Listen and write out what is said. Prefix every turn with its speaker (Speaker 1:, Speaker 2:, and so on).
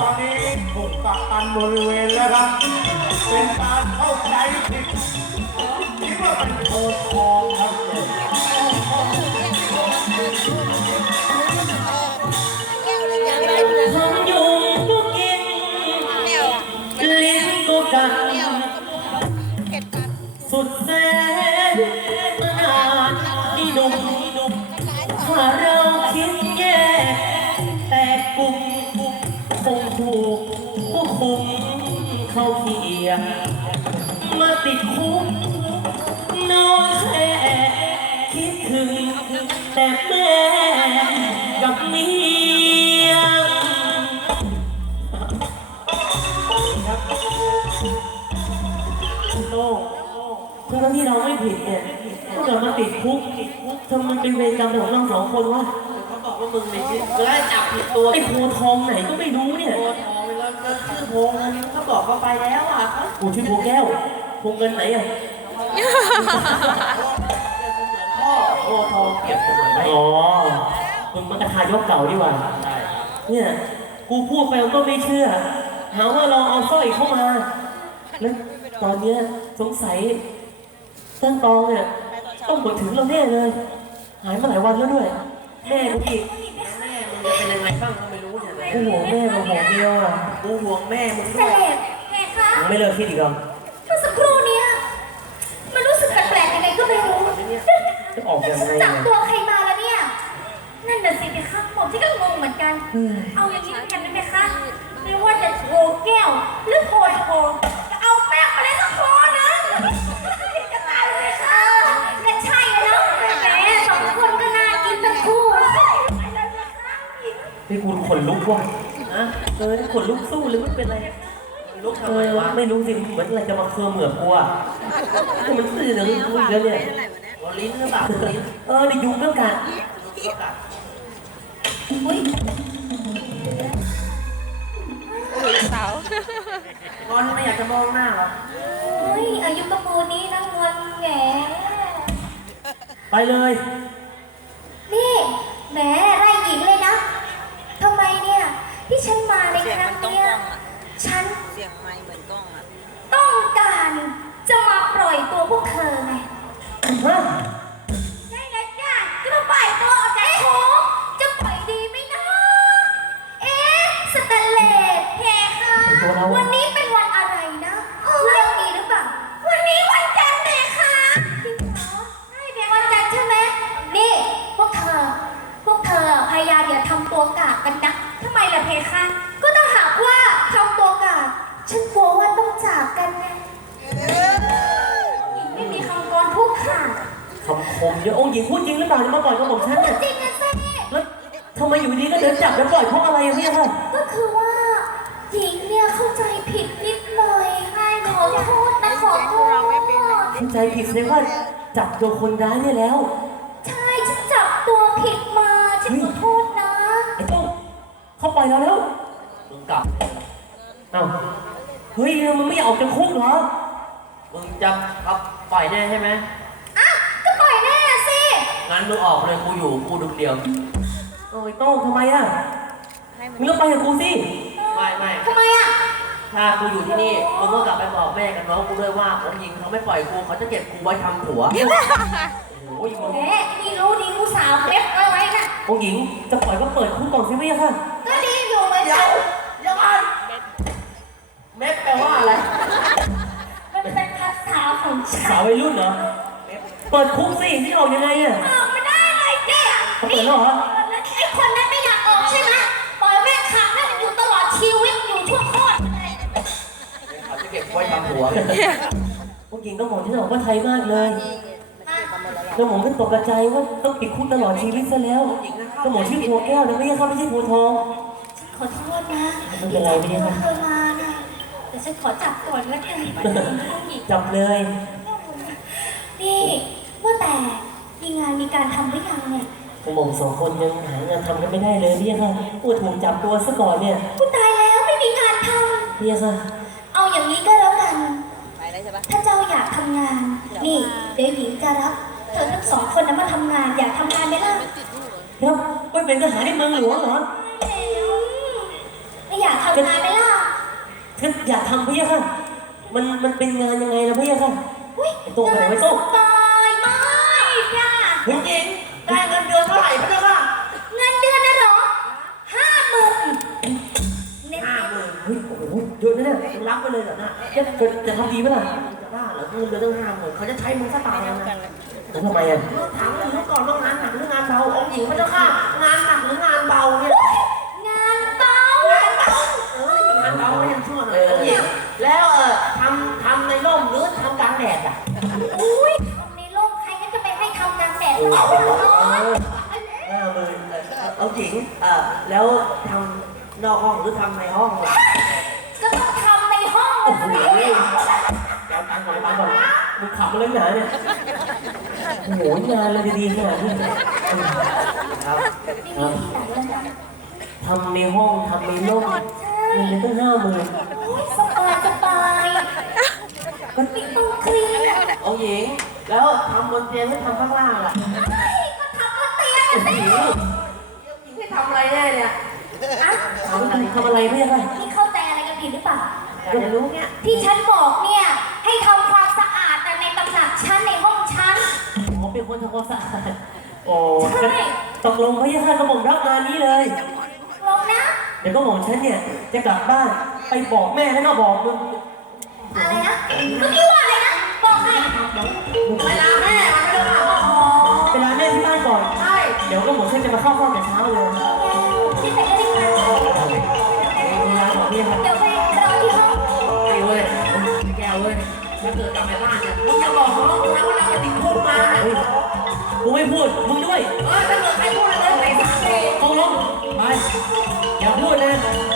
Speaker 1: อนนี้ถูกกักกันบริเวณแล้วครับเป็นการเข้าใจผิดคิดว่าเป็นโคทองครับ
Speaker 2: ทำยุงก็กินลิ้นก็กัดสุดแสนอนาถนี่หนุ่มถ้าเราคิดแย่แต่กลุ่มคงถูกผู้คุมเขาเขียนมาติดคุกนอนแค่คิดถึงแต่แม่กับเมียโลกทั้งที่เราไม่ผิดเนี่ยก็เกิดมาติดคุกทำไมเป็นเวรกรรมของเราสองคนวะ
Speaker 3: เขาบอกว่ามึงไม่ชื่อแล้วจับผิดตัว
Speaker 2: ไอ้โพทองไหนก็ไม่รู้เนี่ย
Speaker 3: โพทองแล้วชื่อโพงเขาบอกเขาไปแล้วอ่ะเขา
Speaker 2: กูชื่อโพแก้วโพเงินไหนอ่ะ
Speaker 3: พ่อโพทองเก็บเสมือนไหม
Speaker 2: อ๋อมึงมันกระทายกเก่าดีกว่า
Speaker 3: ใช่
Speaker 2: เนี่ยกูพูดไปก็ไม่เชื่อหาว่าเราเอาสร้อยเข้ามาแล้วตอนเนี้ยสงสัยตั้งตองเนี่ยต้องหมดถึงเราแน่เลยหายมาหลายวันแล้วด้วยแม่กูอีก
Speaker 3: แม่มึงจะเป็นยังไงบ้างก็ไม่รู้เนี่ย
Speaker 2: กูห่วงแม่มาห่วงเดียวอ่ะ
Speaker 3: กูห่วงแม่มึง
Speaker 4: เส
Speaker 3: ด้วย
Speaker 4: ด็จไงคะ
Speaker 2: ยังไม่เลิกคิดอีกเหรอ
Speaker 4: เมื่อสักครู่เนี้ยมันรู้สึกแปลกๆยังไงก็ไม่รู้
Speaker 2: จะออกยังไง
Speaker 4: จับ
Speaker 2: เนี่ย
Speaker 4: ตัวใครมาแล้วเนี่ย นั่นน่ะสิพี่คะผมที่ก็งงเหมือนกัน เอาอย่างนี้กันได้ไหมคะ ไม่ว่าจะโผแก้วหรือโพทองจะเอาแป้งมาเลยสักคนนะจะตายเลยค่ะและใช่แล้วแหมสองคนก็น่ากินทั้งคู่ไปเลยนะคะ
Speaker 2: พี่กูขนลุกว่ะนะขนลุกสู้หรือมันเป็นอะไร
Speaker 3: ลุกทำไมวะ
Speaker 2: ไม่รู้สิเหมือนอะไรจะมาเคลือเหมือกกูอ่ะมันตื่นเลยกูอีกแล้วเนี่ย
Speaker 3: หัวลิ้นหรือเปล่าลิ้น
Speaker 2: ได้ยุงเรื่องกัน
Speaker 3: ก็กัด
Speaker 4: อุ้ย
Speaker 3: งอนไม่อยากจะมองหน้าหรอ
Speaker 4: อุ้ยอายุกระปูนี้นะงอนแหม
Speaker 2: ไปเลย
Speaker 4: นี่แหมไล่หญิงเลยนะทำไมเนี่ยที่ฉันมาในครั้งเนี้ยฉัน
Speaker 5: เสียงไม้เหมือนกล้องอ่ะ
Speaker 4: ต้องการจะมาปล่อยตัวพวกเธอไง
Speaker 2: ฮะ
Speaker 4: ใช่เลยจ้ะจะมาปล่อยตัวออกจากคุกจะปล่อยดีไหมนะเอ๊ะสแตนเลสแพรคะวันนี้เป็นวันอะไรนะเรื่องดีหรือเปล่าวันนี้วันจันทร์เลยค่ะจริงเหรอใช่เป็นวันจันทร์ใช่ไหมนี่พวกเธอพยายามอย่าทำตัวกากกันนะทำไมล่ะเพคะ ก็ถ้าหากว่าทำตัวกากฉันกลัวว่าต้องจากกันไงไม่มีคำกรพูดค่ะ
Speaker 2: คำคมเยอะองค์หญิงพูดจริงหรือเปล่าจะมาปล่อยกับผมฉันเนี่ย
Speaker 4: จริงนะเซ่
Speaker 2: แล้วทำไมอยู่ดีก็เดินจับแล้วปล่อยเพราะอะไรอะพี่ค่ะ
Speaker 4: ก็คือว่าหญิงเนี่ยเข้าใจผิดนิดหน่อยขอโทษนะขอโทษ
Speaker 2: เข้าใจผิดเลยว่าจับตัวคนร้ายเนี่ยแล้ว
Speaker 4: ใช่ฉันจับตัวผิดมาฉันขอโทษนะ
Speaker 2: ไอ้โต้งเขาปล่อยเราแล้ว
Speaker 3: มึงกลับ
Speaker 2: เอ้าเฮ้ยมันไม่อยากออกจากคุกเหรอ
Speaker 3: มึงจะเอาปล่อยแน่ใช่ไหม
Speaker 4: อ่ะก็ปล่อยแน่สิ
Speaker 3: งั้นมึงออกเลยกูอยู่กูดุเดียว
Speaker 2: โอ้ยโต้งทำไมอะมึงก็ไปกับกูสิ
Speaker 3: ไม่
Speaker 4: ทำไมอ่ะ
Speaker 3: ถ้ากูอยู่ที่นี่มึงก็กลับไปบอกแม่กับน้องกูด้วยว่าผมยิงเขาไม่ปล่อยกูเขาจะเก็บกูไว้ทำผัว
Speaker 2: โอ้ยมึง
Speaker 4: แหมนี่รู้ดีผู้สาวเล็บเอาไว้นะ
Speaker 2: องค์หญิงจะปล่อยก็เปิดคุกก่อนสิพี่ค่ะ
Speaker 4: ก็ดีอยู่เหมือน
Speaker 3: เดี๋ย
Speaker 4: กั
Speaker 3: วน เดี๋ยวก่อนเม็ดแปลว่าอะไร
Speaker 4: มันเป็นภาษาของฉั
Speaker 2: สาวน วัยรุ่นเหรอเปิดคุกสิที่ออกยังไงอะ
Speaker 4: ออกไม่ได้เลยเนี่ย
Speaker 2: เขาเปิดแล้วเหรอ
Speaker 4: ไอ้คนนั้นไม่อยากออกใช่ไหมปล่อยแม่ขังนั่นอยู่ตลอดชีวิตอยู่ทั่วโคตรเลย
Speaker 3: เขาจะเก็บไว้ทำผัว
Speaker 2: องค์หญิงก็บอกที่บอกว่าไทยมากเลยแล้วผมก็ตกใจว่าต้องติดคุกตลอดชีวิตซะแล้วก็หมอชื่อโพแก้วนะไม่ใช่ข้าไม่ใช่โพทอง
Speaker 4: ขอโทษนะ
Speaker 2: ไม่เป็นไรไม่เป็นไร
Speaker 4: เธอมานะเดี๋ยวฉันขอจับก่อนแล้วกันผู้หญิง
Speaker 2: จับเลย
Speaker 4: นี่ว่าแต่มีงานมีการทำหรือยังเนี่ย
Speaker 2: ผมบอกสองคนยังหางานทำกันไม่ได้เลยพี่ค่ะปวดถูกจับตัวซะก่อนเนี่ย
Speaker 4: กูตายแล้วไม่มีงานท
Speaker 2: พี่ค่ะ
Speaker 4: ำเอาอย่างนี้ก็แล้วกัน
Speaker 5: ไปแล้วใช่ปะ
Speaker 4: ถ้าเจ้าอยากทำงาน นี่เดี๋ยวหญิงจะรับเธอทั้งสองคนนั้นมาทำงานอยากทำงานไหมล่ะ
Speaker 2: แล้วไม่เป็นทหารในเมืองหลวงเหรอ
Speaker 4: ไม่อยากทำงาน
Speaker 2: งั้นอยากทำพี่ค่ะมันเป็นงานยังไงนะพี่ค่ะ
Speaker 4: อุ้ย
Speaker 2: ตัวไหนไว้ตู้
Speaker 4: สบายมากจ้ะ
Speaker 3: คุณหญิงได้เงินเดือนเท่าไหร่พระเจ้าค่ะ
Speaker 4: เงินเดือนนะเหรอ50,000เน็ต
Speaker 2: เฮ้ยโอ้โหเยอะนะเนี่ย
Speaker 3: มึงรับไปเลยเหรอนะ
Speaker 2: จะทำดีไหมล่ะ
Speaker 3: จะบ้าเหรอเงินเดือนตั้ง50,000เขาจะใช้มึงซะตายแล้วนะ
Speaker 2: แล้วทำไมอ่ะ
Speaker 3: ถามมึงก่อนว่างานหนักหรืองานเบาองค์หญิงพระเจ้าค่ะงานหนักหรืองานเบาเนี่ย
Speaker 4: งานเบาง
Speaker 3: านเบาไม่ยังชั่วหน่อยองค์หญิงแล้วทำในร่มหรือทำกลางแดดอ่ะ
Speaker 4: อุ้ยทำในโลกใครก็จะไปให้ทำงานแดดร้อน
Speaker 3: 50,000องค์หญิงแล้วทำนอกห้องหรือทำในห้องล่ะ
Speaker 4: ก็ต้องทำในห้องเลย
Speaker 2: เอาตังค์หน่อยตังค์ก่อนมึงขับมาเล่นหนาเนี่ยโอ้โหงานเลยดีๆขนาดนี้
Speaker 3: ครับ
Speaker 2: ครับทำในห้องทำในร่มเงินเดือนตั้ง50,000
Speaker 4: อุ้ยสบายมันไม่ต้องเครียด
Speaker 3: องค์หญิงแล้วทำบนเตียงหรือทำข้างล่างล่ะ
Speaker 4: ก็ทำบนเตียงกันสิ
Speaker 3: หญิงให้ทำอะไรแน่เนี่ย
Speaker 4: อ่ะ
Speaker 2: ทำอะไรพี่ค่ะ
Speaker 4: นี่เข้าใจอะไรกันผิดหรือเปล่า
Speaker 3: อยากจะรู้เนี่ย
Speaker 4: ที่ฉันบอกเนี่ยให้ทำความสะอาดแต่ในตำหนักฉันในห้องฉัน
Speaker 2: ผมเป็นคนทำความสะอาดโอ้
Speaker 4: ใช่
Speaker 2: ตกลงพี่ค่ะกระผมรับงานนี้เลย
Speaker 4: ลงนะ
Speaker 2: เดี๋ยวก็บอกฉันเนี่ยจะกลับบ้านไปบอกแม่แล้วก็บอกมึง
Speaker 4: อะไรนะเมื่อกี้ว่าอะไรนะบอกใคร
Speaker 3: เวลาแม่มันไม่ได้ว่า
Speaker 2: เวลาแม่ที่บ้านก่อน
Speaker 3: ใช่
Speaker 2: เดี๋ยวก็บอกฉันจะมาเข้าห้องแต่เช้าเลย
Speaker 4: ที่ไหนก็ได้มา
Speaker 2: เวลาของพี่ค่ะ
Speaker 4: เดี๋ยวไปรอที่ห้อง
Speaker 3: ไอ้เว้ยแกเว้ยถ้าเกิดกลับไปบ้านเนี่ยมึงจะบอกน้องกูนะว่าเราไปติดคุกมา
Speaker 2: เฮ้ยกูไม่พูดมึงด้วย
Speaker 3: ถ้าเกิดใครพูดอะไรไปสักที
Speaker 2: ตกลงไปอย่าพูดนะ
Speaker 3: เ